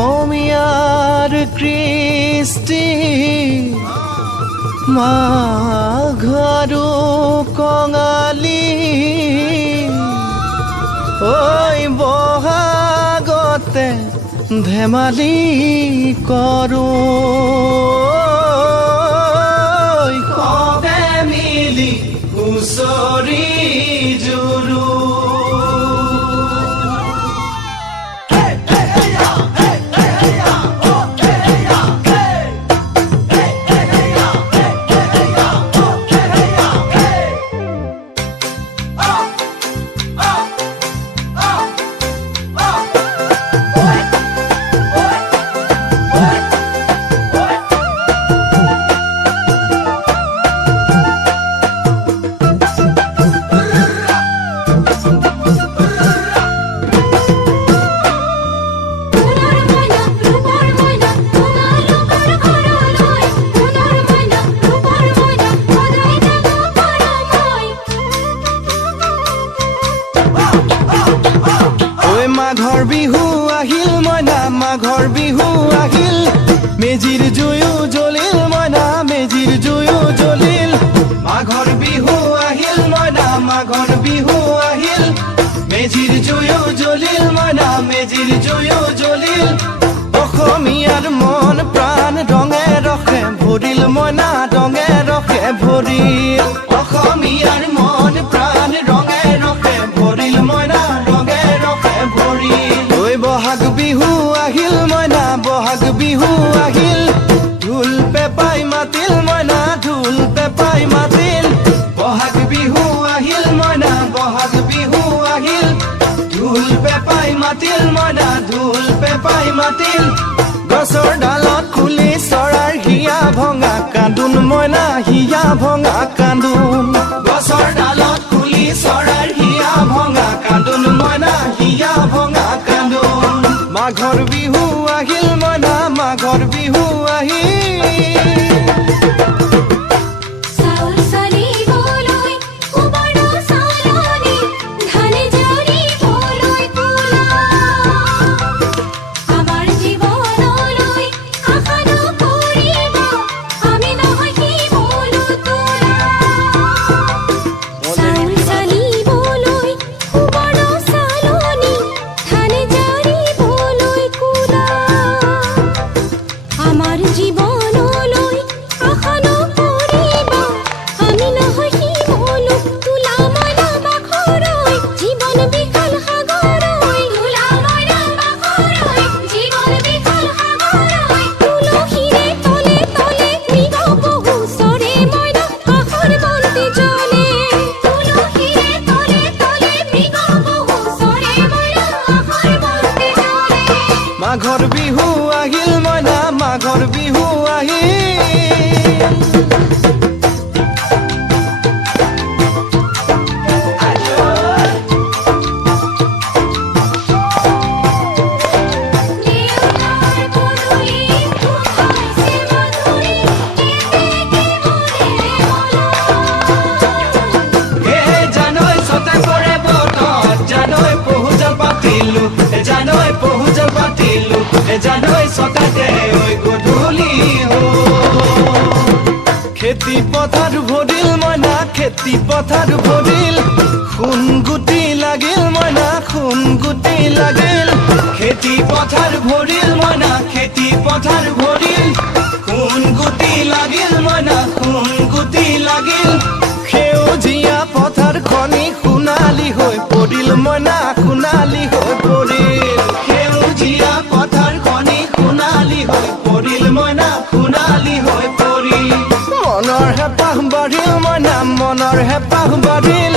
অসমীয়াৰ কৃষ্টি মাঘৰো কঙালী ঐ বহাগতে ধেমালি কৰোঁ সবে মিলি হুঁচৰি জুৰো মাঘৰ বিহু আহিল মইনা মাঘৰ বিহু আহিল মেজিৰ জুয়ো জ্বলিল মইনা মেজিৰ জুয়ো জ্বলিল মাঘৰ বিহু আহিল মইনা মাঘৰ বিহু আহিল মেজিৰ জুয়ো জ্বলিল মইনা মেজিৰ জুয়ো জ্বলিল অসমীয়াৰ মন প্ৰাণ ৰঙে ৰসে ভৰিল মইনা ৰঙে ৰসে ভৰিল অসমীয়াৰ মন প্ৰাণ ৰঙে ৰসে ভৰিল মইনা ৰঙে ৰসে ভৰিল ঐ বহাগ বিহু আহিল মইনা বহাগ বিহু আহিল ঢোল পেপাই মাতিল মইনা ঢোল পেপাই মাতিল বহাগ বিহু আহিল মইনা বহাগ বিহু আহিল ঢোল পেপাই মাতিল মইনা ঢোল পেপাই মাতিল গছৰ ডালত খুলি চৰাৰ হিয়া ভঙা কান্দোন মইনা হিয়া ভঙা কান্দোন গছৰ ডালত খুলি চৰাৰ হিয়া ভঙা কান্দোন মইনা হিয়া ভঙা কান্দোন মাঘৰ বিহু আহিল মইনা মাঘৰ বিহু আহিল মাঘৰ বিহু আহিল মইনা মাঘৰ বিহু আহিল জানৈ সকাতে ওই গধূলি খেতি পথাৰ ভৰিল মইনা খেতি পথাৰ ভৰিল খুন গুটি লাগিল মইনা খুন গুটি লাগিল খেতি পথাৰ ভৰিল মইনা খেতি পথাৰ ভৰিল খুন গুটি লাগিল মইনা খুন গুটি লাগিল সেউজীয়া পথাৰ খনি সোণালী হৈ পৰিল মইনা সোণালী হৈ পৰিল সেউজীয়া পথাৰ খনি সোণালী হৈ পৰিল মইনা সোণালী হৈ পৰিল বাঢ়িল মইনা মনৰ হেঁপাহ বাঢ়িল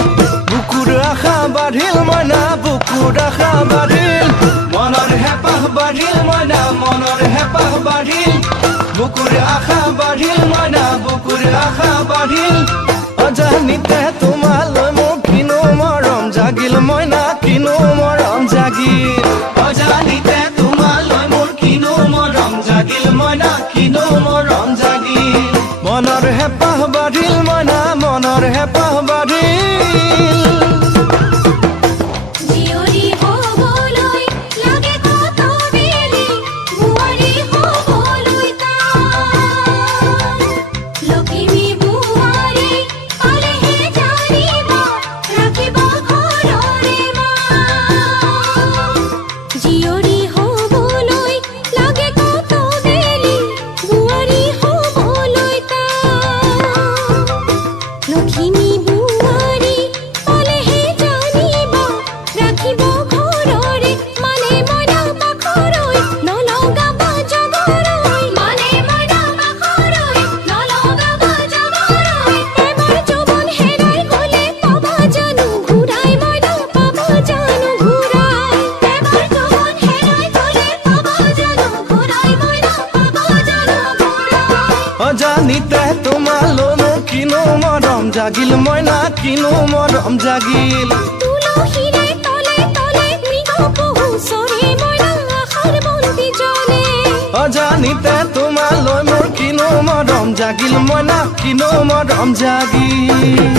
বুকুৰ আশা বাঢ়িল মইনা বুকুৰ আশা বাঢ়িল মনৰ হেঁপাহ বাঢ়িল মইনা মনৰ হেঁপাহ বাঢ়িল বুকুৰ আশা বাঢ়িল মইনা বুকুৰ আশা বাঢ়িল অজানিতে তোমালৈ মোৰ কিনো মৰম জাগিল মইনা কিনো মৰম জাগিল অজানিতে তোমালৈ মোৰ কিনো মৰম জাগিল মইনা কিনো মৰম জাগিল মনৰ হেঁপাহ বাঢ়িল মইনা মনৰ হেঁপাহ বাঢ়িল জিয়ৰী হ'বলৈ লাগে কত বেলি বোৱাৰী হ'বলৈ তাই লখিমী বোৱাৰী পালেহে জানিব ৰাখিব ঘৰৰে মাই জিয়ৰী হ'বলৈ লাগে কত বেলি বোৱাৰী হ'বলৈ তাই লখিমী বোৱাৰী পালেহে জানিব ৰাখিব ঘৰৰে মানে মইনা পাখৰৈ নলগাব জগৰৈ মানে মইনা পাখৰৈ নলগাব জগৰৈ এবাৰ যৌৱন হেৰাই গ'লে পাবা জানো ঘূৰাই মইনা পাবা জানো ঘূৰাই এবাৰ যৌৱন হেৰাই গ'লে পাবা জানো ঘূৰাই মইনা পাবা জানো ঘূৰাই অজানিতে তোমালৈ মোৰ কিনো মৰম জাগিল মইনা কিনো মৰম জাগিল তুলসীৰে তলে তলে মৃগ পহু চৰে মইনা আশাৰ বন্তি জ্বলে অজানিতে তোমালৈ মোৰ কিনো মৰম জাগিল মইনা কিনো মৰম জাগিল